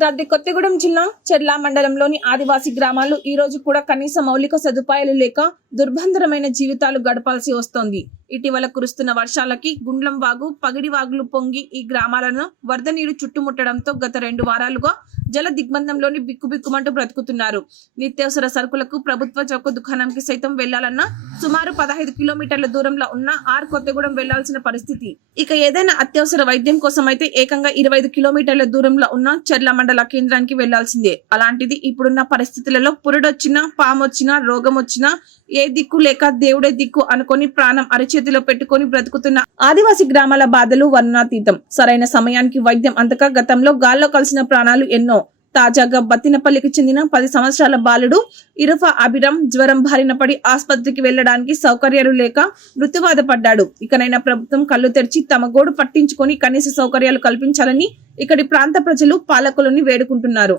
భద్రాద్రి కొత్తగూడెం జిల్లా చెర్లా మండలంలోని ఆదివాసీ గ్రామాలు ఈ రోజు కూడా కనీస మౌలిక సదుపాయాలు లేక దుర్భంధరమైన జీవితాలు గడపాల్సి వస్తోంది. ఇటీవల కురుస్తున్న వర్షాలకి గుండ్లం వాగు పగిడి వాగులు పొంగి ఈ గ్రామాలను వరద నీరు చుట్టుముట్టడంతో గత రెండు వారాలుగా జల దిగ్బంధంలోని బిక్కుబిక్కుమంటూ బ్రతుకుతున్నారు. నిత్యావసర సరుకులకు ప్రభుత్వ చౌక దుకాణంకి సైతం వెళ్ళాలన్నా సుమారు పదహైదు కిలోమీటర్ల దూరంలో ఉన్న ఆర్ కొత్తగూడెం వెళ్ళాల్సిన పరిస్థితి. ఇక ఏదైనా అత్యవసర వైద్యం కోసం అయితే ఏకంగా ఇరవై ఐదు కిలోమీటర్ల దూరంలో ఉన్న చెర్ల మండల కేంద్రానికి వెళ్ళాల్సిందే. అలాంటిది ఇప్పుడున్న పరిస్థితులలో పురుడొచ్చినా పామొచ్చినా రోగం వచ్చినా ఏ దిక్కు లేక దేవుడే దిక్కు అనుకొని ప్రాణం చేతిలో పెట్టుకొని బ్రతుకుతున్న ఆదివాసీ గ్రామాల బాధలు వర్ణాతీతం. సరైన సమయానికి వైద్యం అంతక గతంలో గాల్లో కలిసిన ప్రాణాలు ఎన్నో. తాజాగా బత్తినపల్లికి చెందిన పది సంవత్సరాల బాలుడు ఇరఫా అభిరామ్ జ్వరం బారిన పడి ఆసుపత్రికి వెళ్ళడానికి సౌకర్యాలు లేక మృత్యువాద పడ్డాడు. ఇకనైనా ప్రభుత్వం కళ్ళు తెరిచి తమ గోడు పట్టించుకొని కనీస సౌకర్యాలు కల్పించాలని ఇక్కడి ప్రాంత ప్రజలు పాలకులని వేడుకుంటున్నారు.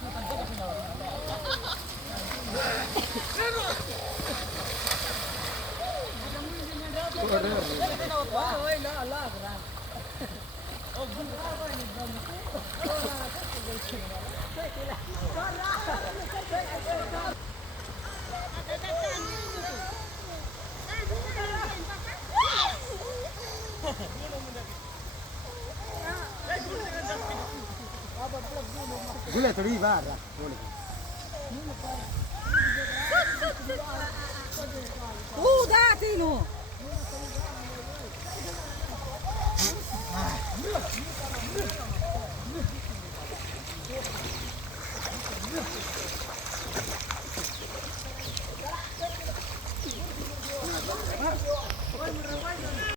Hey, good thing I'm just गुले थोड़ी बार बोले ओ दा तीनों